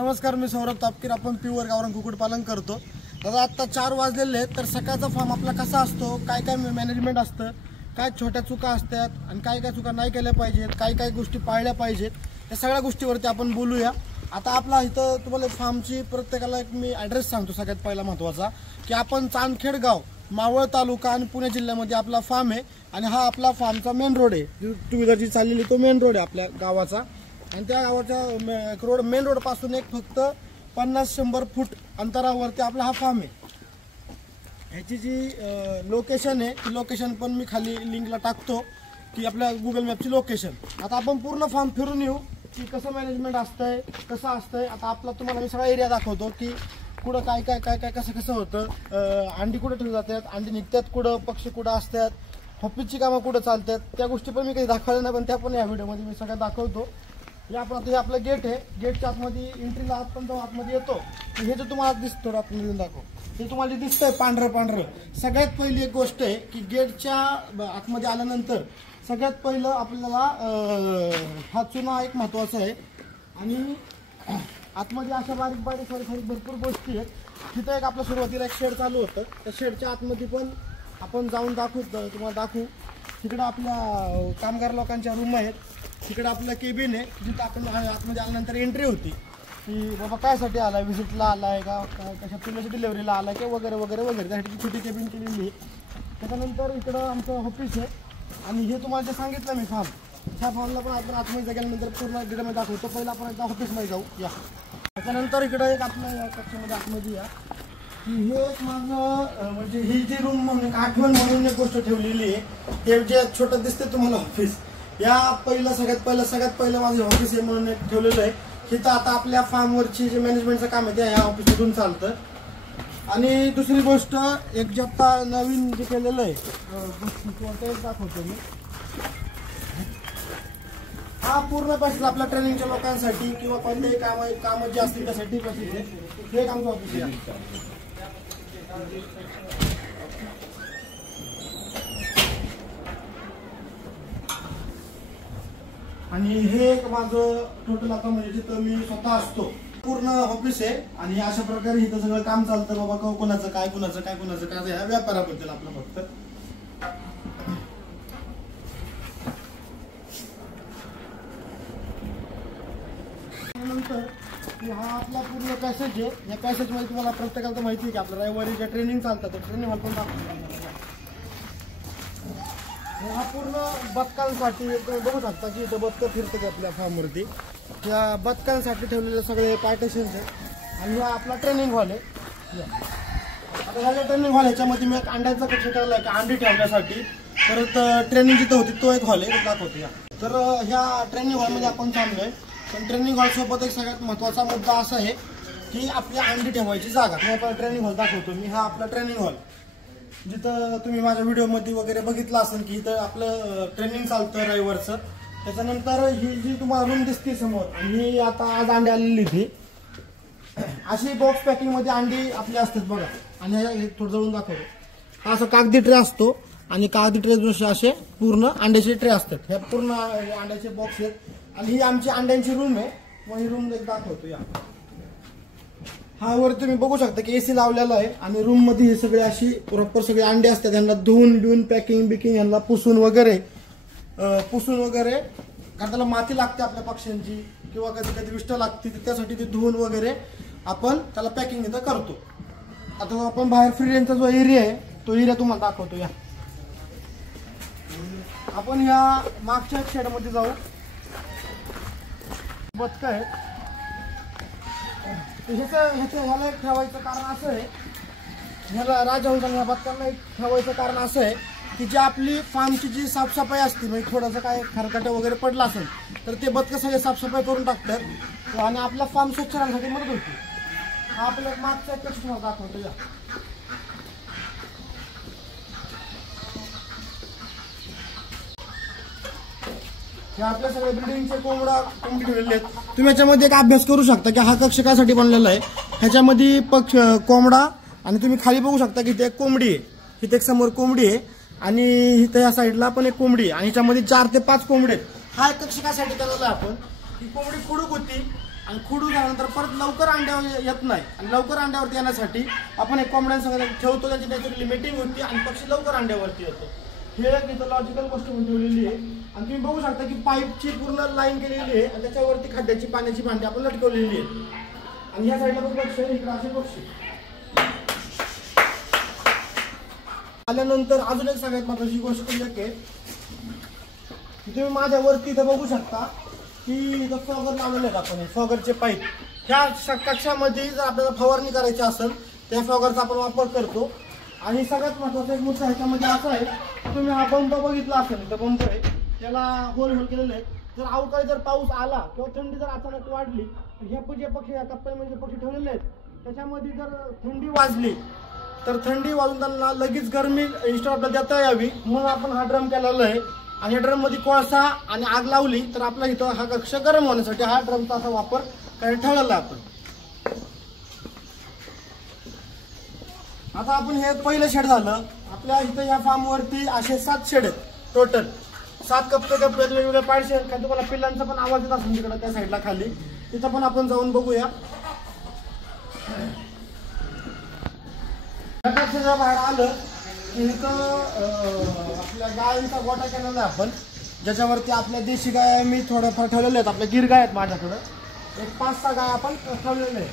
नमस्कार, मी सौरभ तापकीर. आपण प्युअर गावरान कुक्कुटपालन करतो. दादा आता 4 वाजलेले आहेत, तर सकाळचा फार्म आपला कसा असतो, काय काय मॅनेजमेंट असतं, काय छोट्या चुका असतात आणि काय काय चुका नाही केल्या पाहिजेत, काय काय गोष्टी पाळल्या पाहिजेत, या सगळ्या गोष्टीवरती आपण बोलूया. आता आपला इथं तुम्हाला फार्मची प्रत्येकाला एक मी ॲड्रेस सांगतो. सगळ्यात पहिला महत्त्वाचा की आपण चांदखेड गाव, मावळ तालुका आणि पुणे जिल्ह्यामध्ये आपला फार्म आहे. आणि हा आपला फार्मचा मेन रोड आहे, टू व्हीलरची चाललेली तो मेन रोड आहे आपल्या गावाचा. आणि त्या गावाच्या मेन रोड पासून एक फक्त 50-100 फूट अंतरावरती आपला हा फार्म आहे. ह्याची जी लोकेशन आहे ती लोकेशन पण मी खाली लिंकला टाकतो की आपल्या गुगल मॅपची लोकेशन. आता आपण पूर्ण फार्म फिरून येऊ की कसं मॅनेजमेंट असतंय, कसं असतंय. आता आपला तुम्हाला मी सगळा एरिया दाखवतो की कुठं काय काय काय काय कसं कसं होतं, अंडी कुठं ठेवली जातात, अंडी निघतात कुठं, पक्षी कुठं असतात, ऑफिसची कामं कुठं चालतात, त्या गोष्टी पण मी काही दाखवल्या नाही, पण त्या पण या व्हिडिओमध्ये मी सगळ्या दाखवतो. हे आपण आता हे आपलं गेट आहे, गेटच्या आतमध्ये एंट्रीला आपण जेव्हा आतमध्ये येतो हे जे तुम्हाला दिसतं आतमध्ये दाखव, हे तुम्हाला दिसतंय पांढरं. सगळ्यात पहिली एक गोष्ट आहे की गेटच्या आतमध्ये आल्यानंतर सगळ्यात पहिलं आपल्याला हा चुना एक महत्त्वाचा आहे. आणि आतमध्ये अशा बारीक बारीक भरपूर गोष्टी आहेत. तिथं एक आपलं सुरुवातीला एक शेड चालू होतं, त्या शेडच्या आतमध्ये पण आपण जाऊन तुम्हाला दाखवू. तिकडं आपल्या कामगार लोकांच्या रूम आहेत, तिकडं आपलं केबिन आहे जिथं आपण आतमध्ये आल्यानंतर एंट्री होती की बाबा कायसाठी आलाय, व्हिजिटला आलाय का, कशा पिल्लाची डिलेवरीला आलाय की वगैरे वगैरे वगैरे, त्यासाठी छोटी केबिन केलेली आहे. त्याच्यानंतर इकडं आमचं ऑफिस आहे. आणि हे तुम्हाला जे सांगितलं मी फार्म, ह्या फार्मला पण आपण आतमध्ये गेल्यानंतर पूर्ण डिटेलमध्ये दाखवतो. पहिला आपण एकदा ऑफिसमध्ये जाऊ या. त्याच्यानंतर इकडं एक आपल्या कक्षामध्ये आतमध्ये या की हे एक माझं म्हणजे ही जी रूम म्हणून आठवण म्हणून एक गोष्ट ठेवलेली आहे. हे जे छोटं दिसते तुम्हाला ऑफिस, या सगळ्यात पहिलं माझं ऑफिस आहे म्हणून एक ठेवलेलं आहे. तिथं आता आपल्या फार्मवरची जे मॅनेजमेंटचं काम आहे ते ह्या ऑफिसमधून चालतं. आणि दुसरी गोष्ट एक जे आता नवीन जे केलेलं आहे ते दाखवतो मी. हा पूर्ण पॅसेज आपल्या ट्रेनिंगच्या लोकांसाठी किंवा कोणतेही कामं जे असतील त्यासाठी पॅसेज आहे. हे एक आमचं ऑफिस आहे. आणि हे एक माझं टोटल आता म्हणजे जिथं मी स्वतः असतो पूर्ण ऑफिस आहे. आणि अशा प्रकारे इथं सगळं काम चालतं. बाबा कोणाचं काय ह्या व्यापाराबद्दल आपलं फक्त. त्यानंतर हा आपला पूर्ण पॅसेज आहे. या पॅसेजमध्ये तुम्हाला प्रत्येकाला तर माहिती आहे की आपल्या रविवारी जे ट्रेनिंग चालतात ते ट्रेनिंग हॉल पण दाखवतो. हा पूर्ण बदकांसाठी बघू शकता की इथं बदकं फिरतात आपल्या फार्मवरती. त्या बदकांसाठी ठेवलेले सगळे पार्टिशन्स आहेत. आणि हा आपला ट्रेनिंग हॉल आहे. आता ह्या ट्रेनिंग हॉल ह्याच्यामध्ये मी एक अंड्याचा कक्ष ठेवला आहे की अंडी ठेवण्यासाठी. परत ट्रेनिंग जिथं होती तो एक हॉल आहे, दाखवतो या. तर ह्या ट्रेनिंग हॉलमध्ये आपण चाललोय. पण ट्रेनिंग हॉलसोबत एक सगळ्यात महत्त्वाचा मुद्दा असा आहे की आपली अंडी ठेवायची जागा. तुम्हाला ट्रेनिंग हॉल दाखवतो मी. हा आपला ट्रेनिंग हॉल जिथं तुम्ही माझ्या व्हिडिओमध्ये वगैरे बघितलं असेल की इथं आपलं ट्रेनिंग चालतं रविवारचं. त्याच्यानंतर ही जी तुम्हाला रूम दिसते समोर, आणि ही आता आज अंडी आलेली ती अशी बॉक्स पॅकिंगमध्ये अंडी आपली असतात बघा. आणि हे थोडं जवळून दाखवतो. असं कागदी ट्रे असतो आणि कागदी ट्रे जसे असे पूर्ण अंड्याचे ट्रे असतात. ह्या पूर्ण अंड्याचे बॉक्स आहेत. आणि ही आमची अंड्यांची रूम आहे. मग ही रूम एक दाखवतो या. हा वर तुम्ही बघू शकता की एसी लावलेला आहे. आणि रूम मध्ये हे सगळे अशी प्रॉपर सगळे अंडे असतात. यांना धुवून पॅकिंग यांना पुसून वगैरे कारण त्याला माती लागते आपल्या पक्ष्यांची किंवा कधी विष्ठा लागते, त्यासाठी ते धुवून वगैरे आपण त्याला पॅकिंग इथं करतो. आता आपण बाहेर फ्री रेंजचा जो एरिया आहे तो एरिया तुम्हाला दाखवतो या. आपण या मागच्या शेडमध्ये जाऊ. बदकं आहे. ह्याला एक ठेवायचं कारण असं आहे, ह्याला राजहंसाला ह्या बदकांना एक ठेवायचं कारण असं आहे की जी आपली फार्मची जी साफसफाई असते, म्हणजे थोडंसं काय खरकटं वगैरे पडलं असेल तर ते बदकं सगळे साफसफाई करून टाकतात आणि आपला फार्म स्वच्छ राहण्यासाठी मदत होती. हा आपल्या मागचा एक कक्ष तुम्हाला दाखवतो या. आपल्या सगळ्या बिल्डिंगचे कोंबडी ठेवलेले आहेत. तुम्ही याच्यामध्ये एक अभ्यास करू शकता की हा कक्ष कासाठी बनलेला आहे. ह्याच्यामध्ये कोंबडा, आणि तुम्ही खाली बघू शकता की इथे एक कोंबडी आहे, इथे एक समोर कोंबडी आहे आणि इथे या साईडला पण एक कोंबडी आहे. आणि ह्याच्यामध्ये 4 ते 5 कोंबडे आहेत. हा एक कक्ष कासाठी बनवला आपण. ही कोंबडी खुडूक होती आणि खुडू झाल्यानंतर परत लवकर अंड्यावर येत नाही. आणि लवकर अंड्यावरती येण्यासाठी आपण एक कोंबड्यांसंग ठेवतो, त्यांची नॅचरली मीटिंग होती आणि पक्षी लवकर अंड्यावरती येतो. हे एक इथं लॉजिकल गोष्ट म्हणून ठेवलेली आहे. आणि तुम्ही बघू शकता की पाईपची पूर्ण लाईन केलेली आहे आणि त्याच्यावरती खाद्याची पाण्याची भांडी आपण लटकवलेली आहे. आणि ह्या साईडला पण पक्षी आहे, इकडे असे पक्षी. आल्यानंतर अजून एक सगळ्यात महत्त्वाची गोष्ट एक आहे की तुम्ही माझ्यावरती इथं बघू शकता की इथं फॉगर लावलेले आहेत आपण, फॉगरचे पाईप. ह्या कक्षामध्ये जर आपल्याला फवारणी करायची असेल त्या फॉगरचा आपण वापर करतो. आणि सगळ्यात महत्त्वाचा एक मुद्दा ह्याच्यामध्ये असा आहे, तुम्ही हा पंप बघितला असेल तर पंप आहे त्याला होल केलेलं आहे. जर अवकाळी जर पाऊस आला किंवा थंडी जर अचानक वाढली तर ह्या जे पक्षी या कप्प्यामध्ये पक्षी ठेवलेले आहेत त्याच्यामध्ये जर थंडी वाजली तर थंडी वाजून त्यांना लगेच गरमी इन्स्टंट आपल्याला देता यावी म्हणून आपण हा ड्रम केलेला आहे. आणि या ड्रम मध्ये कोळसा आणि आग लावली तर आपला इथं हा कक्ष गरम होण्यासाठी हा ड्रमचा असा वापर करायला ठेवलेला आहे आपण. आता आपण हे पहिलं शेड झालं. आपल्या इथं या फार्मवरती असे 7 शेड आहेत, टोटल 7 कप्पे वेगवेगळे पाडशे. कारण तुम्हाला पिल्लांचा पण आवाज येत असेल तिकडं त्या साईडला खाली, तिथं पण आपण जाऊन बघूया. बाहेर आलं की इथं आपल्या गायींचा गोठा केलेला आहे आपण, ज्याच्यावरती आपल्या देशी गाय मी थोड्याफार ठेवलेल्या आहेत. आपल्या गिर गाय आहेत माझ्याकडं, एक 5-6 गाय आपण ठेवलेले आहेत.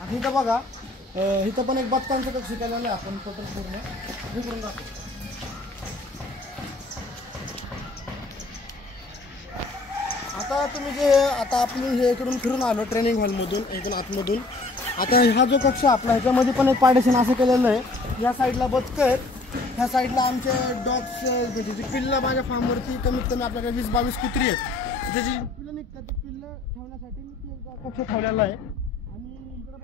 आणि इथं बघा इथं पण एक बदकांचं कक्ष केलेलं आहे आपण टोटल पूर्ण हे करून दाखवतो. आता तुम्ही आता आपण हे इकडून फिरून आलो ट्रेनिंग हॉलमधून एकदम आतमधून. आता हा जो कक्ष आपला ह्याच्यामध्ये पण एक पार्टिशन असं केलेलं आहे. या साईडला बदकं आहेत, ह्या साईडला आमचे डॉग्स म्हणजे जी पिल्लं माझ्या फार्मवरती कमीत कमी आपल्याकडे 20-22 कुत्री आहेत. त्याची पिल्लं निघतात ते पिल्लं ठेवण्यासाठी मी ते कक्ष ठेवलेला आहे. आणि इकडं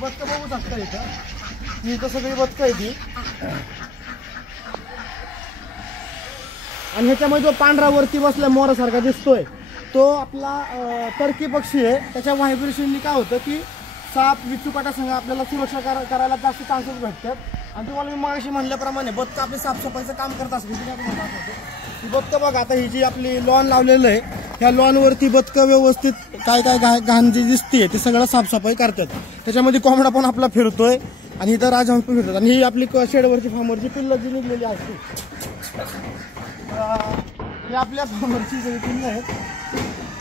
बदकं बघू शकता इथं सगळी बदकं आहे ती. आणि ह्याच्यामध्ये जो पांढरा वरती बसला मोरासारखा दिसतोय तो आपला टर्की पक्षी आहे. त्याच्या व्हायब्रेशननी काय होतं की साप विचुकाटासंग आपल्याला सुरक्षा करायला जास्त चान्सेस भेटतात. आणि तुम्हाला मी मागाशी म्हणल्याप्रमाणे बदकं आपली साफसफाईचं काम करत असते. ही बदकं बघा, आता ही जी आपली लॉन लावलेलं आहे ह्या लॉनवरती बदकं व्यवस्थित काय घाण जी दिसते ते सगळं साफसफाई करतात. त्याच्यामध्ये कोंबडा पण आपला फिरतोय आणि इथं राजहंस पण फिरतात. आणि ही आपली शेडवरची फार्मवरची पिल्लं जी निघलेली असते ही आपल्या फार्मवरची सगळी पिल्लं आहेत.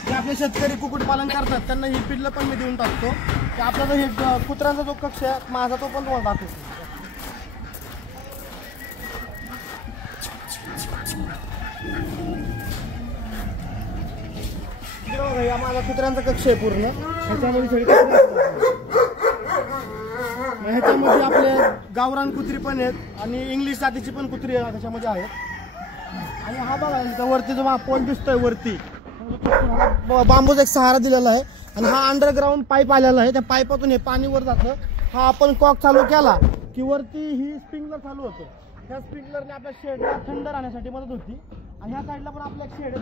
जे आपले शेतकरी कुक्कुटपालन करतात त्यांना ही पिल्लं पण मी देऊन टाकतो. की आपल्याला हे कुत्र्यांचा जो कक्ष आहे माझा तो पण तुम्हाला दाखवतो. माझा कुत्र्यांचा कक्ष आहे पूर्ण. ह्याच्यामध्ये ह्याच्यामध्ये आपले गावरान कुत्री पण आहेत आणि इंग्लिश जातीची पण कुत्री त्याच्यामध्ये आहेत. आणि हा बघा इथं वरती जो पोल दिसतोय वरती बांबूचा एक सहारा दिलेला आहे. आणि हा अंडरग्राऊंड पाईप आलेला आहे. त्या पाईपातून हे पाणी वर जातं. हा आपण कॉक चालू केला की वरती ही स्प्रिंकलर चालू होतो. त्या स्प्रिंकलरने आपल्या शेडला थंड राहण्यासाठी मदत होती. आणि ह्या साईडला पण आपल्या शेड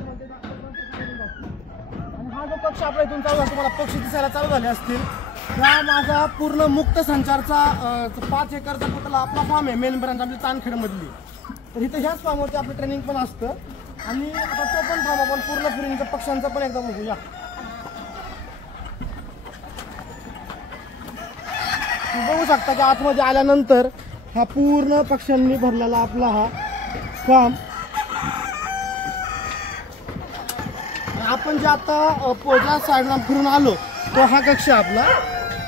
आणि हा जो कक्ष आपल्या इथून चालू तुम्हाला पक्षी दिसायला चालू झाले असतील. हा माझा पूर्ण मुक्त संचारचा 5 एकरचा कुठला आपला फार्म आहे मेन ब्रांच आपली तानखेडमधली. तर इथं ह्याच फार्मवरती आपलं ट्रेनिंग पण असतं. आणि आता तो पण फार्म आपण पूर्ण फिरून पक्ष्यांचा पण एकदा बघूया. बघू शकता की आतमध्ये आल्यानंतर हा पूर्ण पक्ष्यांनी भरलेला आपला हा फार्म. आपण जे आता ज्या साईडला फिरून आलो तो हा कक्ष आपला.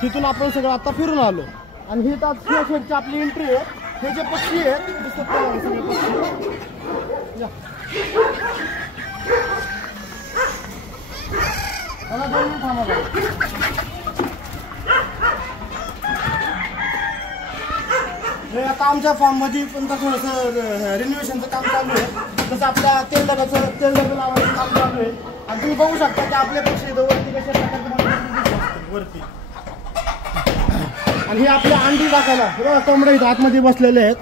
तिथून आपण सगळं आता फिरून आलो. आणि ही त्या शेडची आपली एंट्री आहे. हे जे पक्षी आहेत दिसत सगळे पक्षी आता आमच्या फार्म मध्ये पण थोडंसं रिनोव्हेशनचं काम चालू आहे. जसं आपल्या तेल डबे लावायचं काम चालू आहे. आणि तुम्ही बघू शकता की आपले पक्षी वरती कशा प्रकारचे वरती. आणि हे आपल्या अंडी टाकायला बरोबर कोंबड्या इथं आतमध्ये बसलेले आहेत.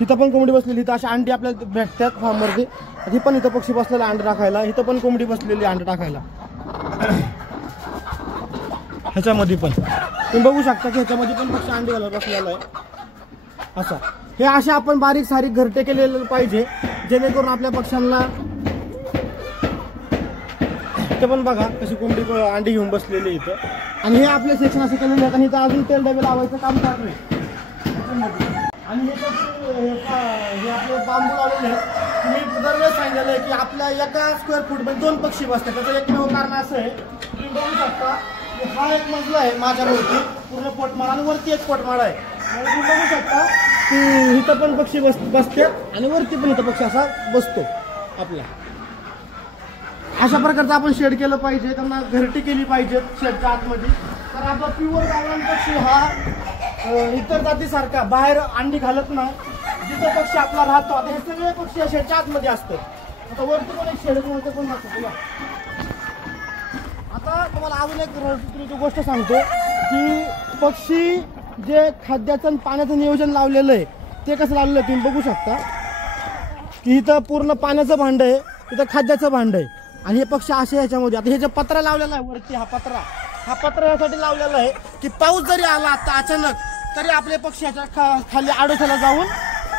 इथं पण कोंबडी बसलेली. इथं अशा अंडी आपल्याला भेटतात फार्मवरती. ही पण इथं पक्षी बसलेला अंडे टाकायला. इथं पण कोंबडी बसलेली अंडे टाकायला. ह्याच्यामध्ये पण तुम्ही बघू शकता की ह्याच्यामध्ये पण पक्षी अंडी घालून बसलेला आहे. असं हे असे आपण बारीक सारीक घरटे केलेले पाहिजे, जेणेकरून आपल्या पक्ष्यांना. इथं पण बघा कशी कोंबडी अंडी घेऊन बसलेली इथं. आणि हे आपले सेक्शन असे केलेले आहेत आणि इथं अजून तेल डबे लावायचं काम चालू आहे. आणि हे आपले बांबू लावलेले आहेत. मी दरवेळेस सांगितलेलं आहे की आपल्या एका स्क्वेअर फूटमध्ये 2 पक्षी बसतात. त्याचं एकमेव कारण असं आहे, तुम्ही बघू शकता की हा एक मजला आहे माझ्यावरती पूर्ण पोटमाळा आणि वरती एक पोटमाळा आहे. आणि तुम्ही बघू शकता की इथं पण पक्षी बसते आणि वरती पण इथं पक्षी असा बसतो आपला. अशा प्रकारचं आपण शेड केलं पाहिजे, त्यांना घरटी केली पाहिजे शेडच्या आतमध्ये. तर आपला प्युअर गावरान पक्षी हा इतर जातीसारखा बाहेर अंडी घालत नाही. जिथं पक्षी आपला राहतो, आता हे सगळे पक्षी या शेडच्या आतमध्ये असतात. आता वरती पण एक शेड पण नसतो. आता तुम्हाला अजून एक गोष्ट सांगतो की पक्षी जे खाद्याचं आणि पाण्याचं नियोजन लावलेलं आहे ते कसं लावलेलं आहे तुम्ही बघू शकता की इथं पूर्ण पाण्याचं भांड आहे, इथं खाद्याचं भांड आहे. आणि हे पक्षी असे ह्याच्यामध्ये. आता हे जे पत्रा लावलेला आहे वरती, हा पत्रा यासाठी लावलेला आहे की पाऊस जरी आला आता अचानक तरी आपले पक्षी ह्याच्या खाली आडोशाला जाऊन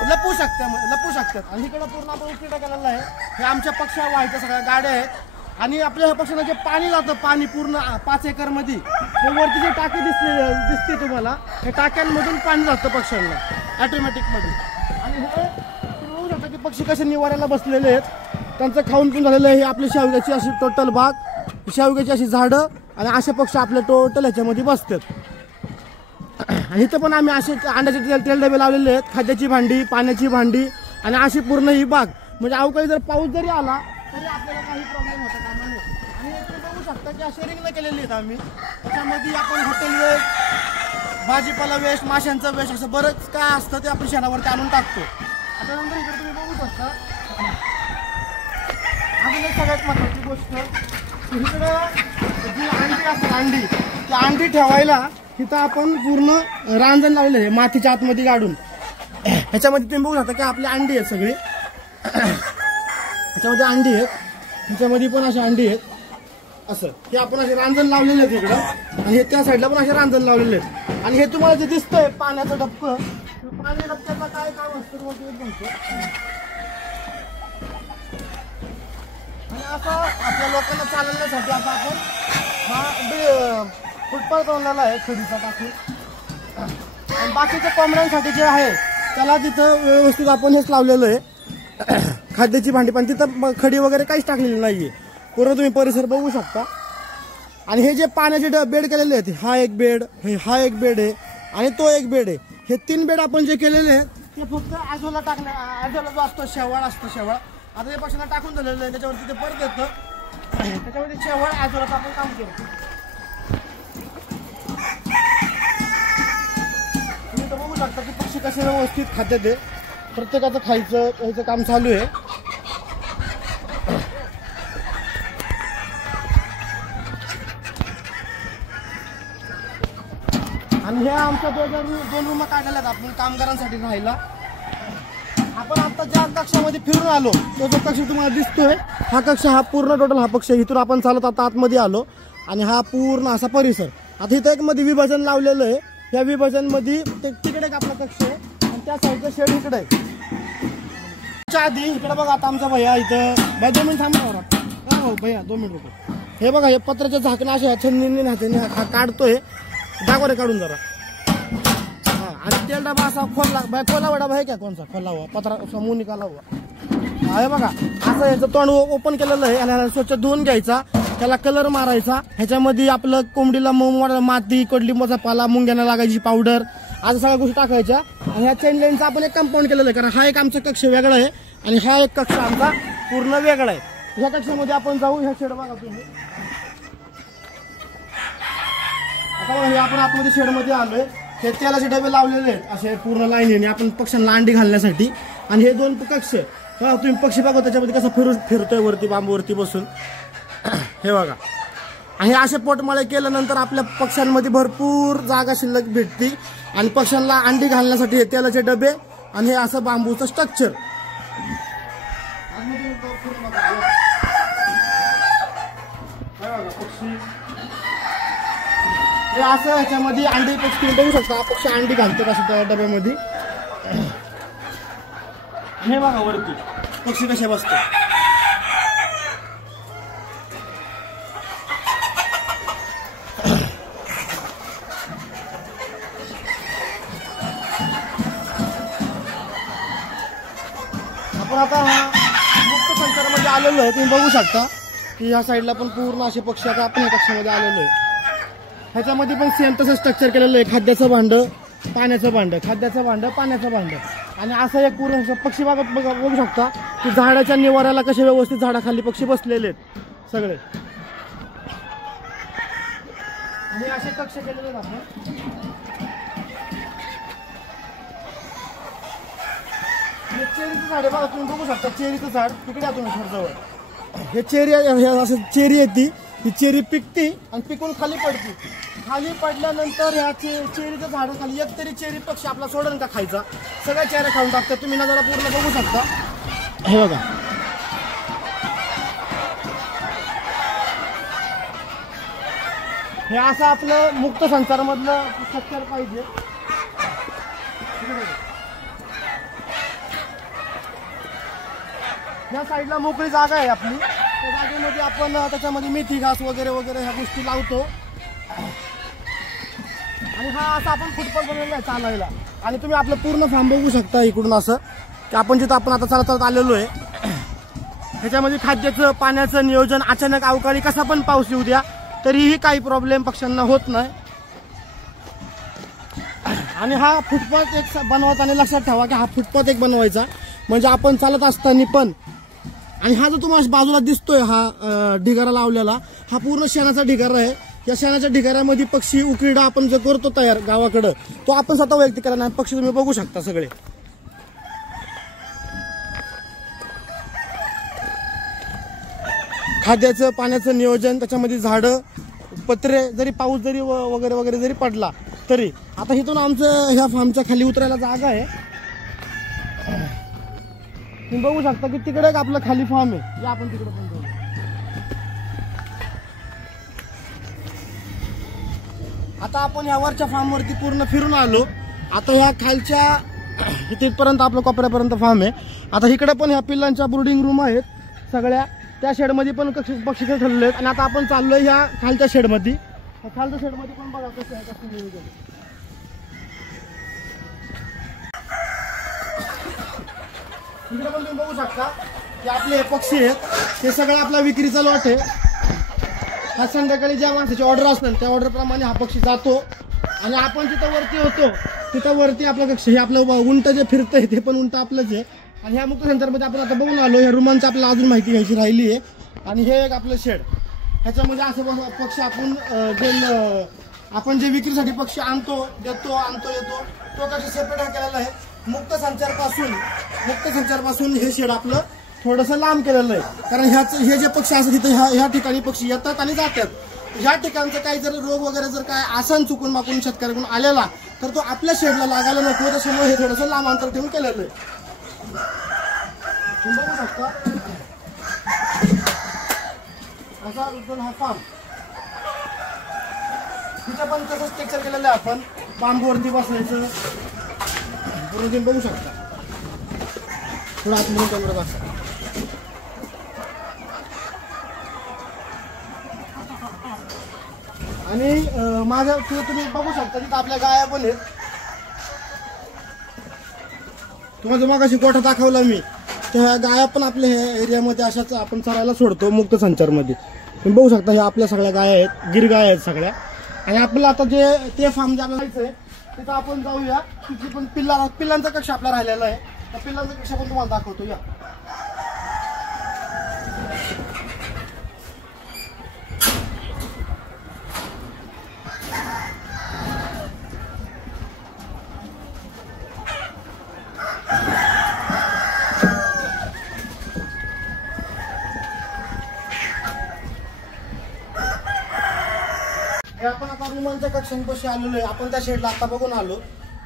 लपू शकतात. आणि इकडं पूर्ण आपण उकिरडा केलेला आहे. हे आमच्या पक्ष्या व्हायच्या सगळ्या गाड्या आहेत. आणि आपल्या ह्या पक्ष्यांना जे पाणी जातं, पाणी पूर्ण 5 एकरमध्ये, ते वरती जे टाकी दिसते तुम्हाला, हे टाक्यांमधून पाणी जातं पक्ष्यांना ऑटोमॅटिकमध्ये. आणि हे तुम्ही बघू शकता की पक्षी कसे निवाऱ्याला बसलेले आहेत. त्यांचं खाऊन पण झालेलं आहे. ही आपली शेवग्याची अशी टोटल बाग, शेवग्याची अशी झाडं आणि असे पक्षी आपले टोटल ह्याच्यामध्ये बसतात. इथं पण आम्ही असे अंड्याचे तेल डबे लावलेले आहेत, खाद्याची भांडी, पाण्याची भांडी आणि अशी पूर्ण ही बाग. म्हणजे अवकाळी जर पाऊस जरी आला तरी आपल्याला काही प्रॉब्लेम होता कामा नये. आणि तुम्ही बघू शकता की असे रिंगणं केलेली आहेत आम्ही. त्याच्यामध्ये आपण हॉटेल वेस्ट, भाजीपाला वेस्ट, माशांचं वेस्ट असं बरंच काय असतं ते आपण शेणावरती आणून टाकतो. आता नंतर इकडे तुम्ही बघू शकता अजून एक सगळ्यात महत्त्वाची गोष्ट, इकडं जी अंडी असते ती अंडी ठेवायला तिथं आपण पूर्ण रांजण लावलेलं आहे मातीच्या आतमध्ये काढून. ह्याच्यामध्ये तुम्ही बघू शकता की आपली अंडी आहेत सगळी. ह्याच्यामध्ये अंडी आहेत, ह्याच्यामध्ये पण अशी अंडी आहेत. असं हे आपण असे रांजण लावलेले आहेत इकडं. आणि हे त्या साईडला पण असे रांजण लावलेले आहेत. आणि हे तुम्हाला जे दिसतंय पाण्याचं डबकं, पाणी डबक्याचं काय काम असतं म्हणतो. आणि असं आपल्या लोकांना चालवण्यासाठी आता आपण हा फुटपाथ बनवलेला आहे खडीचा टाकून. आणि बाकीच्या कोंबड्यांसाठी जे आहे त्याला तिथं व्यवस्थित आपण हेच लावलेलं आहे खाद्याची भांडी. पण तिथं खडी वगैरे काहीच टाकलेली नाहीये. पूर्ण तुम्ही परिसर बघू शकता. आणि हे जे पाण्याचे बेड केलेले आहेत, हा एक बेड आहे आणि तो एक बेड आहे. हे 3 बेड आपण जे केलेले आहेत ते फक्त आजोला आजोला जो असतो शेवाळ आता हे पक्षांना टाकून झालेलं आहे. त्याच्यावरती ते परत येतं, त्याच्यामध्ये शेवाळ आजोलाचं आपण काम करतो. तुम्ही तर बघू शकता की पक्षी कसे व्यवस्थित खाते, ते प्रत्येकाचं खायचं काम चालू आहे. आणि हे आमच्या 2 रूम काढलेल्या आहेत आपण कामगारांसाठी राहायला. आपण आता ज्या कक्षामध्ये फिरून आलो तो जो कक्ष तुम्हाला दिसतोय, हा कक्ष हा पूर्ण टोटल हा पक्ष. इथून आपण चालत आता आतमध्ये आलो आणि हा पूर्ण असा परिसर. आता इथं एक मध्ये विभाजन लावलेलं आहे. या विभाजन मध्ये तिकडे एक आपला कक्ष आहे आणि त्या साईडचं शेड इकडे आहे. आधी इकडे बघा आता आमचा भैया इथं 2 मिनिट थांबा भैया 2 मिनिट रुपये. हे बघा हे पत्राच्या झाकणं अशा छंदीने हा काढतोय. दाखवा रे काढून जरा. हा आणि तेल डबा असा खोलावा डबा आहे का कोणचा खोलावा पत्रा समूह निकाला हुआ. हे बघा असं याचं तोंड ओपन केलेलं आहे. आणि स्वच्छ धुवून घ्यायचा, त्याला कलर मारायचा. ह्याच्यामध्ये आपलं कोंबडीला माती, कडलिंबाचा पाला, मुंग्यांना लागायची पावडर, असं सगळ्या गोष्टी टाकायच्या. आणि ह्या चेन लाईनचा आपण एक कंपाऊंड केलेलं आहे, कारण हा एक आमचा कक्ष वेगळा आहे आणि हा एक कक्ष आमचा पूर्ण वेगळा आहे. ह्या कक्षामध्ये आपण जाऊ. ह्या शेड बघा तुम्ही. आता बघा हे आपण आतमध्ये शेडमध्ये आलोय. हे तेलाचे डबे लावलेले आहेत असे पूर्ण लाईनीने आपण पक्ष्यांना अंडी घालण्यासाठी. आणि हे 2 कक्ष तुम्ही पक्षी बघा त्याच्यामध्ये कसं फिरतोय वरती बांबूवरती बसून. हे बघा. आणि असे पोटमाळे केल्यानंतर आपल्या पक्ष्यांमध्ये भरपूर जागा शिल्लक भेटते. आणि पक्ष्यांना अंडी घालण्यासाठी हे तेलाचे डबे आणि हे असं बांबूचं स्ट्रक्चर. हे असं ह्याच्यामध्ये अंडी पक्षी बघू शकता. पक्षी अंडी घालतात असं त्या डब्यामध्ये. हे बघा वरती पक्षी कसे बसतो. आपण आता मुक्त संचारामध्ये आलेलो आहे. तुम्ही बघू शकता की ह्या साईडला पण पूर्ण असे पक्षी आता आपण या कक्षामध्ये आलेलो आहे. ह्याच्यामध्ये पण सेम तसं स्ट्रक्चर केलेलं आहे. खाद्याचं भांडं, पाण्याचं भांडं, खाद्याचं भांडं, पाण्याचं भांडं. आणि असं एक पूर्ण पक्षी बघू शकता की झाडाच्या निवाऱ्याला कसे व्यवस्थित झाडाखाली पक्षी बसलेले आहेत सगळे. आणि असे कक्ष केलेले आहेत आपण. चेरीचं झाड आहे बघा, तुम्ही बघू शकता चेरीचं झाड तिकडे तुम्ही जवळ. हे चेरी असं चेरी येते, ही चेरी पिकते आणि पिकून खाली पडते. खाली पडल्यानंतर ह्या चेरीच्या झाडाखाली एक तरी चेरी पक्षी आपला सोडून का खायचा, सगळ्या चेऱ्या खाऊन टाकतात. तुम्ही नजारा पूर्ण बघू शकता. हे बघा हे असं आपलं मुक्त संचारामधलं स्ट्रक्चर पाहिजे. या साईडला मोकळी जागा आहे आपली. त्या जागेमध्ये आपण त्याच्यामध्ये मेथी घास वगैरे वगैरे ह्या गोष्टी लावतो. आणि हा असा आपण फुटपाथ बनवलेला आहे चालायला. आणि तुम्ही आपलं पूर्ण फार्म बघू शकता इकडून असं की आपण जिथं आपण आता चालत आलेलो आहे. ह्याच्यामध्ये खाद्याचं पाण्याचं नियोजन अचानक अवकाळी कसा पण पाऊस येऊ द्या तरीही काही प्रॉब्लेम पक्ष्यांना होत नाही. आणि हा फुटपाथ एक बनवताना लक्षात ठेवा की हा फुटपाथ एक बनवायचा म्हणजे आपण चालत असताना पण. आणि हा जो तुम्हाला बाजूला दिसतोय हा ढिगारा लावलेला, हा पूर्ण शेणाचा ढिगारा आहे. या शेणाच्या ढिगाऱ्यामध्ये पक्षी उकिरडा आपण जो करतो तयार गावाकडं, तो आपण स्वतः वैयक्तिक करा. पक्षी तुम्ही बघू शकता सगळे. खाद्याचं पाण्याचं नियोजन, त्याच्यामध्ये झाडं पत्रे, जरी पाऊस जरी वगैरे वगैरे जरी पडला तरी. आता इथून आमचं ह्या फार्मच्या खाली उतरायला जागा आहे. तुम्ही बघू शकता की तिकडे एक आपलं खाली फार्म आहे. या आपण तिकडे पण जाऊ. आता आपण या वरच्या फार्म वरती पूर्ण फिरून आलो. आता ह्या खालच्या तिथपर्यंत आपलं कोपऱ्यापर्यंत फार्म आहे. आता इकडे पण ह्या पिल्लांच्या ब्रुडिंग रूम आहेत सगळ्या. त्या शेडमध्ये पण पक्षी ठरलेले आहेत. आणि आता आपण चाललोय ह्या खालच्या शेडमध्ये. खालच्या शेडमध्ये पण बघा कसं आहे, कसं नियोजन. इकडे पण तुम्ही बघू शकता की आपले हे पक्षी आहेत ते सगळं आपला विक्रीचा लॉट आहे. हा संध्याकाळी ज्या माणसाची ऑर्डर असणार त्या ऑर्डर प्रमाणे हा पक्षी जातो. आणि आपण जिथं वरती होतो तिथं वरती आपलं कक्ष, हे आपलं उंट जे फिरतंय ते पण उंट आपलंच आहे. आणि ह्या मुक्त सेंटरमध्ये आपण आता बघून आलो. ह्या रूमांची आपल्याला अजून माहिती घ्यायची राहिली आहे. आणि हे एक आपलं शेड, ह्याच्यामध्ये असे पक्षी आपण जे विक्रीसाठी पक्षी आणतो देतो येतो तो कशी सेपरेट हा केलेला आहे. मुक्त संचारपासून हे शेड आपलं थोडंसं लांब केलेलं आहे. कारण हे जे पक्षी असतात तिथे ह्या ठिकाणी पक्षी येतात आणि जातात. ह्या ठिकाणचं काही जर रोग वगैरे जर काय आसन चुकून माकून शेतकऱ्याकडून आलेला तर तो आपल्या शेडला लागायला नको, त्याच्यामुळे हे थोडंसं लांब अंतर ठेवून केलेलं आहे. तुम्ही बघू शकता असा उद्योग हा फार्म. तिथं पण तसं स्ट्रक्चर केलेलं आहे आपण. बांबूवरती बसायचं तुम्ही बघू शकता. थोडं आतमधून कॅमेरा बसा. आणि माझ्या तुम्ही बघू शकता तिथं आपल्या गाया पण आहेत. तुम्हाला मगाशी गोठा दाखवला मी, त्या गाया पण आपल्या ह्या एरियामध्ये अशाच आपण चरायला सोडतो मुक्त संचारमध्ये. तुम्ही बघू शकता ह्या आपल्या सगळ्या गाया आहेत, गिर गाया आहेत सगळ्या. आणि आपल्याला आता ते फार्म जे आपल्याला जायचं आहे तिथं आपण जाऊया. तिथे पण पिल्लांचा कक्ष आपला राहिलेला आहे. त्या पिल्लांचा कक्ष पण तुम्हाला दाखवतो या. आपण आता रुमांच्या कक्षांपाशी आलेलो आहे. आपण त्या शेडला आता बघून आलो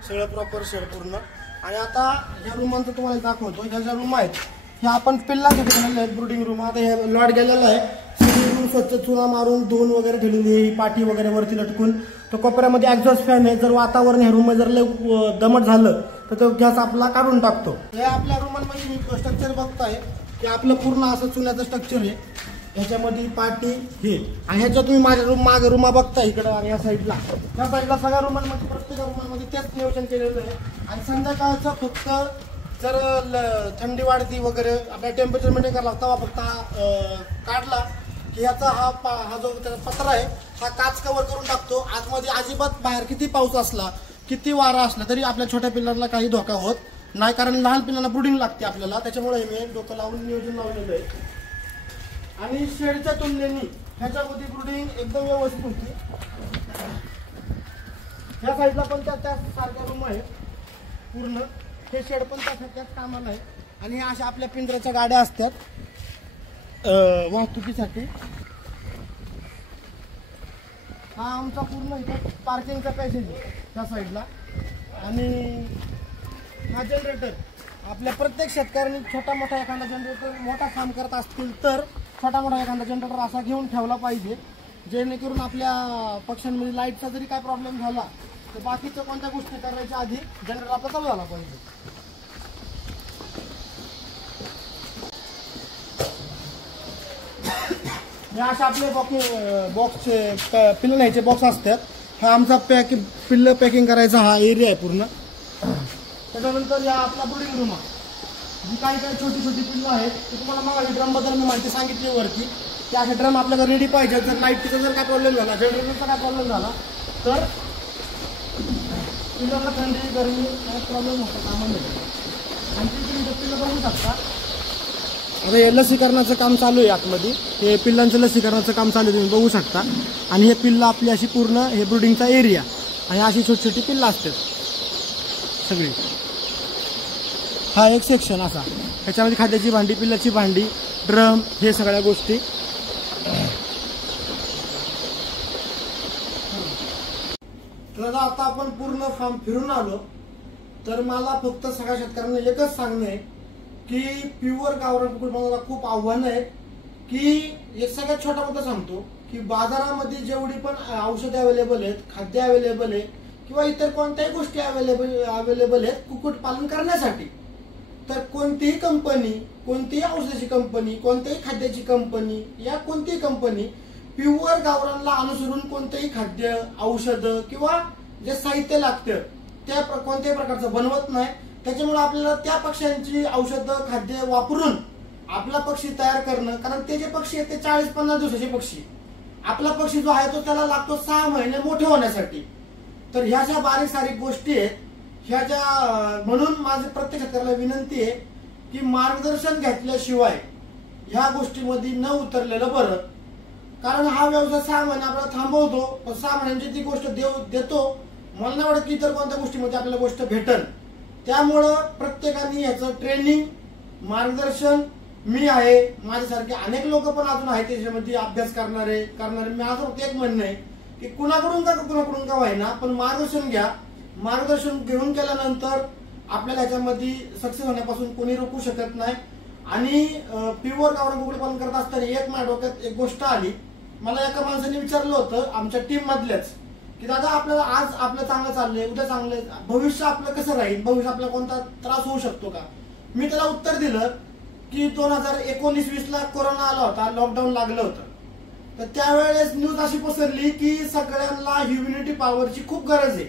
सगळं प्रॉपर शेड पूर्ण. आणि आता ह्या रूमांचं तुम्हाला दाखवतो. ह्या ज्या रूम आहेत ह्या आपण पिल्लांसाठी बनवलेल्या आहेत ब्रुडिंग रूम. आता हे लॉट गेलेलं आहे. सगळी रूम स्वच्छ चुना मारून धुवून वगैरे ठेवलेली आहे. पाठी वगैरे वरती लटकून. तो कोपऱ्यामध्ये एक्झॉस्ट फॅन आहे. जर वातावरण ह्या रूम जर दमट झालं तर तो गॅस आपला काढून टाकतो। हे आपल्या रुमांमध्ये मी स्ट्रक्चर बघताय की आपलं पूर्ण असं चुन्याचं स्ट्रक्चर आहे, ह्याच्यामध्ये पाटी हे, आणि ह्याच्यात तुम्ही माझ्या मागे रुमा बघता इकडं आणि या साईडला सगळ्या रुमांमध्ये प्रत्येक रुमांमध्ये तेच नियोजन केलेलं आहे। आणि संध्याकाळचं फक्त जर थंडी वाढती वगैरे आपल्या टेम्परेचर मेंटेन करायला तेव्हा फक्त काढला की ह्याचा हा जो त्याचा पत्रा आहे हा काच कव्हर करून टाकतो। आतमध्ये अजिबात बाहेर किती पाऊस असला किती वारा असला तरी आपल्या छोट्या पिल्लांना काही धोका होत नाही, कारण लहान पिल्लांना ब्रुडिंग लागते आपल्याला, त्याच्यामुळे मी डोकं लावून नियोजन लावलेलं आहे। आणि शेडच्या तुलनेने ह्याच्यामध्ये ब्रुडिंग एकदम व्यवस्थित होती। ह्या साईडला पण त्या सारख्या रूम आहे पूर्ण, हे शेड पण त्याच कामाला आहे। आणि हे अशा आपल्या पिंजऱ्याच्या गाड्या असतात वाहतुकीसाठी। हा आमचा पूर्ण इथं पार्किंगचा पॅसेज आहे त्या साईडला। आणि हा जनरेटर आपल्या प्रत्येक शेतकऱ्यांनी छोटा मोठा एखादा जनरेटर मोठा काम करत असतील तर छोटा मोठा एखादा जनरेटर असा घेऊन ठेवला पाहिजे, जेणेकरून आपल्या पक्ष्यांमध्ये लाईटचा जरी काय प्रॉब्लेम झाला तर बाकीच्या कोणत्या गोष्टी करायच्या आधी जनरेटर आपला चालू झाला पाहिजे। हे असे आपले बॉक्सचे पिल्ल न्यायचे बॉक्स असतात। हा आमचा पिल्ल पॅकिंग करायचा हा एरिया आहे पूर्ण। त्याच्यानंतर या आपला ब्रुडिंग रूम जी काही छोटी छोटी पिल्लं आहेत ते तुम्हाला मग ड्रमबद्दल मी माहिती सांगितली वरती की असे ड्रम आपल्याला रेडी पाहिजे। जर लाईटचा जर काय प्रॉब्लेम झाला, जनरेटरचा काय प्रॉब्लेम झाला तर पिल्लांना थंडी गरमी काय प्रॉब्लेम होतो कामा नाही। आणखी तुम्ही पिल्लं बघू शकता आता हे लसीकरणाचं काम चालू आहे आतमध्ये, हे पिल्लांचं लसीकरणाचं काम चालू आहे तुम्ही बघू शकता। आणि हे पिल्लं आपली अशी पूर्ण हे ब्रुडिंगचा एरिया आणि अशी छोटी छोटी पिल्लं असतात सगळी। हा एक सेक्शन असा, ह्याच्यामध्ये खाद्याची भांडी, पिल्लाची भांडी, ड्रम, हे सगळ्या गोष्टी। तर आता आपण पूर्ण फार्म फिरून आलो, तर मला फक्त सगळ्या शेतकऱ्यांना एकच सांगणं आहे की प्युअर गावरान कुक्कुटपालनाला खूप आव्हानं आहेत। की एक सगळ्यात छोटा मुद्दा सांगतो की बाजारामध्ये जेवढी पण औषधे अवेलेबल आहेत, खाद्य अवेलेबल आहे किंवा इतर कोणत्याही गोष्टी अवेलेबल आहेत कुक्कुटपालन करण्यासाठी, तर कोणतीही कंपनी, कोणतीही औषधाची कंपनी, कोणत्याही खाद्याची कंपनी या कोणतीही कंपनी प्युअर गावरानला अनुसरून कोणतेही खाद्य, औषधं किंवा जे साहित्य लागतं त्या कोणत्याही प्रकारचं बनवत नाही। त्याच्यामुळे आपल्याला त्या पक्ष्यांची औषधं, खाद्य वापरून आपला पक्षी तयार करणं, कारण ते जे पक्षी आहेत ते 40-50 दिवसाचे पक्षी, आपला पक्षी जो आहे तो त्याला लागतो 6 महिने मोठे होण्यासाठी। तर ह्या ज्या बारीक सारीक गोष्टी आहेत ह्या ज्या, म्हणून माझी प्रत्येक शेतकऱ्याला विनंती आहे की मार्गदर्शन घेतल्याशिवाय ह्या गोष्टीमध्ये न उतरलेलं बरं, कारण हा व्यवसाय 6 महिने आपल्याला थांबवतो, पण 6 महिन्यांची ती गोष्ट देतो, मला नाही वाटत की इतर कोणत्या गोष्टीमध्ये आपल्याला गोष्ट भेटल। त्यामुळं प्रत्येकाने याचं ट्रेनिंग, मार्गदर्शन, मी आहे, माझ्यासारखे अनेक लोक पण अजून आहेत त्याच्यामध्ये अभ्यास करणारे। माझं फक्त एक म्हणणं आहे की कुणाकडून का व्हायना पण मार्गदर्शन घ्या। मार्गदर्शन घेऊन केल्यानंतर आपल्याला याच्यामध्ये सक्सेस होण्यापासून कोणी रोखू शकत नाही। आणि प्युअर गावरान कुक्कुटपालन करत असताना एक माझ्या डोक्यात एक गोष्ट आली, मला एका माणसाने विचारलं होतं आमच्या टीम मधल्याच की दादा आपल्याला आज आपलं चांगलं चाललंय, उद्या चांगलंय, भविष्य आपलं कसं राहील, भविष्य आपल्याला कोणता त्रास होऊ शकतो का? मी त्याला उत्तर दिलं की 2019-20 ला कोरोना आला होता, लॉकडाऊन लागलं होतं, तर त्यावेळेस न्यूज अशी पसरली की सगळ्यांना ह्युमिनिटी पॉवरची खूप गरज आहे।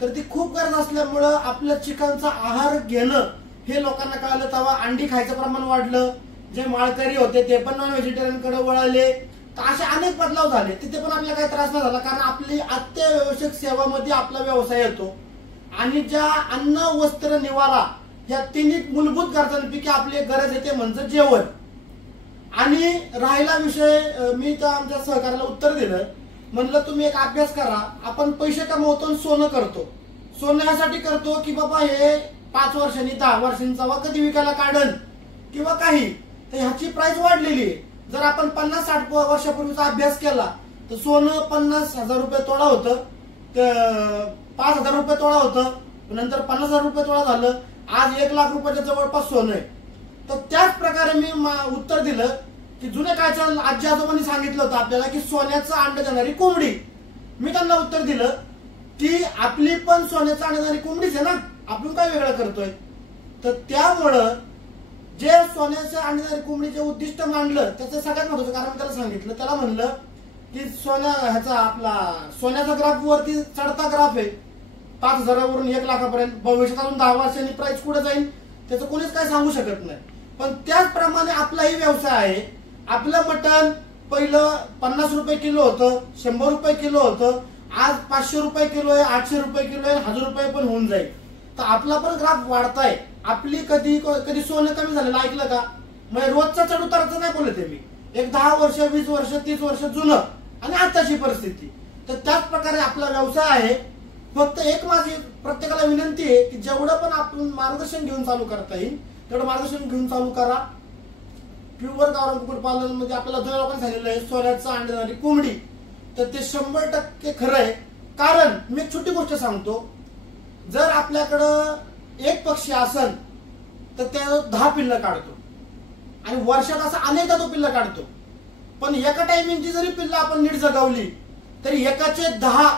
तर ती खूप गरज असल्यामुळं आपल्या चिकनचा आहार घेणं हे लोकांना कळालं, तेव्हा अंडी खायचं प्रमाण वाढलं, जे माळकरी होते ते पण नॉन व्हेजिटेरियन कडे वळाले, तर असे अनेक बदलाव झाले। तिथे पण आपल्याला काही त्रास नाही झाला, कारण आपली अत्यावश्यक सेवामध्ये आपला व्यवसाय येतो। आणि ज्या अन्न, वस्त्र, निवारा या तिन्ही मूलभूत गरजांपैकी आपली एक गरज आहे ते म्हणजे जेवण। आणि राहिला विषय, मी तर आमच्या सहकार्याला उत्तर दिलं, म्हणलं तुम्ही एक अभ्यास करा, आपण पैसे कमवतो आणि सोनं करतो, सोनं यासाठी करतो की बाबा हे 5 वर्षांनी 10 वर्षांचा कधी विकायला काढल किंवा काही, तर ह्याची प्राइस वाढलेली आहे। जर आपण 50-60 वर्षापूर्वीचा अभ्यास केला तर सोनं 50,000 रुपये तोळा होतं, 5,000 रुपये तोळा होतं, नंतर 50,000 रुपये तोळा झालं, आज 1 लाख रुपयाच्या जवळपास सोनं आहे। तर त्याच प्रकारे मी उत्तर दिलं की जुन्या काळच्या आजी आजोबांनी सांगितलं होतं आपल्याला की सोन्याचं अंड देणारी कोंबडी। मी त्यांना उत्तर दिलं की आपली पण सोन्याचं अंड देणारी कोंबडीच आहे ना, आपण काय वेगळं करतोय? तर त्यामुळं जे सोन्याचं अंडीदार कोंबडीचे उद्दिष्ट मांडलं त्याचं सगळ्यात महत्वाचं कारण मी त्याला सांगितलं. त्याला म्हणलं की सोन्याचा ग्राफ वरती चढता ग्राफ आहे, 5,000वरून 1 लाखापर्यंत. भविष्यात अजून 10 वर्षांनी प्राइस कुठे जाईल त्याचं कोणीच काय सांगू शकत नाही. पण त्याचप्रमाणे आपलाही व्यवसाय आहे. आपलं मटण पहिलं 50 रुपये किलो होतं, 100 रुपये किलो होतं, आज 500 रुपये किलो आहे, 800 रुपये किलो आहे, 1000 रुपये पण होऊन जाईल. तर आपला पण ग्राफ वाढताय. आपली कधी सोनं कमी झालेलं ऐकलं का? म्हणजे रोजचा चढ उताराचं नाही बोलत आहे मी. एक 10 वर्ष, 20 वर्ष, 30 वर्ष जुनं आणि आताची परिस्थिती. तर त्याच प्रकारे आपला व्यवसाय आहे. फक्त एक माझी प्रत्येकाला विनंती आहे की जेवढं पण आपण मार्गदर्शन घेऊन चालू करता येईल तेवढं मार्गदर्शन घेऊन चालू करा. प्युअर गावरान कुक्कुटपालन म्हणजे आपल्याला जुन्या लोकांनी सांगितलं आहे सोन्याचं अंडीदारी कोंबडी, तर ते 100% खरं आहे. कारण मी एक छोटी गोष्ट सांगतो, जर आपल्याकडं एक पक्षी असेल तर त्या 10 पिल्लं काढतो आणि वर्षात असं अनेकदा तो पिल्लं काढतो. पण एका टायमिंगची जरी पिल्लं आपण नीट जगवली तरी एकाचे 10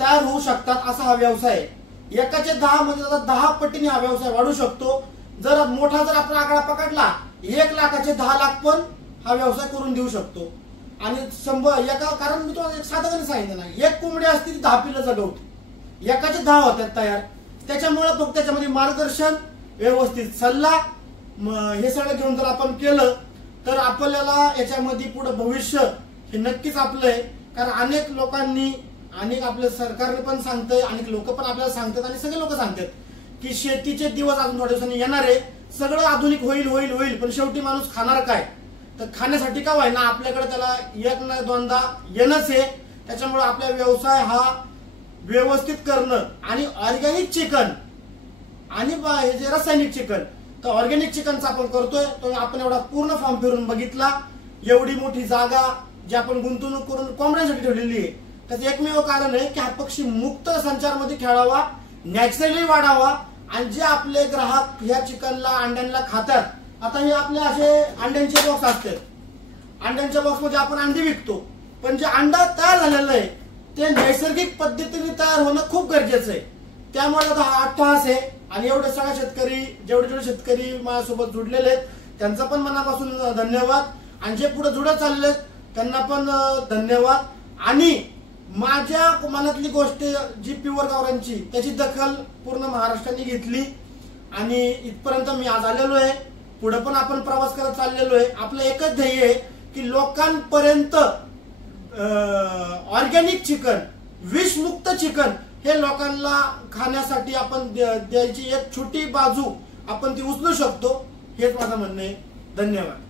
तयार होऊ शकतात. असा हा व्यवसाय आहे. एकाचे 10 म्हणजे 10 पटीने हा व्यवसाय वाढू शकतो. जर मोठा आपण आकडा पकडला 1 लाखाचे 10 लाख पण हा व्यवसाय करून देऊ शकतो. आणि 100 कारण मी तुम्हाला एक साधं गणित सांगितलं नाही, एक कोंबडी असते ती 10 पिल्लं जगवते, एकाचे 10 होतात तयार. त्याच्यामुळे फक्त त्याच्यामध्ये मार्गदर्शन, व्यवस्थित सल्ला, हे सगळं घेऊन जर आपण केलं तर आपल्याला याच्यामध्ये पुढे भविष्य हे नक्कीच आपलं आहे. कारण अनेक लोकांनी, अनेक आपल्या सरकारने पण सांगतंय, अनेक लोक पण आपल्याला सांगतात आणि सगळे लोक सांगतात की शेतीचे दिवस अजून थोड्या दिवसांनी येणार आहे, सगळं आधुनिक होईल होईल होईल, पण शेवटी माणूस खाणार काय? तर खाण्यासाठी का व्हायना आपल्याकडे त्याला एक ना दोनदा येणंच आहे. त्याच्यामुळे आपला व्यवसाय हा व्यवस्थित करणं आणि ऑर्गॅनिक चिकन आणि हे जे रासायनिक चिकन, तर ऑर्गॅनिक चिकनचा आपण करतोय. तो आपण एवढा पूर्ण फार्म फिरून बघितला. एवढी मोठी जागा जी आपण गुंतवणूक करून कोंबड्यांसाठी ठेवलेली आहे त्याचं एकमेव कारण आहे की हा पक्षी मुक्त संचारमध्ये खेळावा, नॅचरली वाढावा. आणि जे आपले ग्राहक ह्या चिकनला, अंड्यांना खातात, आता हे आपले असे अंड्यांचे बॉक्स असतात, अंड्यांच्या बॉक्स मध्ये आपण अंडी विकतो, पण जे अंडा तयार झालेलं आहे ते नैसर्गिक पद्धतीने तयार होणं खूप गरजेचं आहे. त्यामुळे आता हा अट्टहास आहे. आणि एवढे सगळे शेतकरी, जेवढे शेतकरी माझ्यासोबत जुडलेले आहेत त्यांचा पण मनापासून धन्यवाद. आणि जे पुढे जुडत चाललेत त्यांना पण धन्यवाद. आणि माझ्या मनातली गोष्ट जी प्युअर गावरांची, त्याची दखल पूर्ण महाराष्ट्राने घेतली आणि इथपर्यंत मी आज आलेलो आहे. पुढे पण आपण प्रवास करत चाललेलो आहे. आपलं एकच ध्येय आहे की लोकांपर्यंत ऑर्गॅनिक चिकन, विषमुक्त चिकन हे लोकांना खाण्यासाठी आपण द्यायची एक छोटी बाजू आपण ती उचलू शकतो. हेच माझं म्हणणं आहे. धन्यवाद.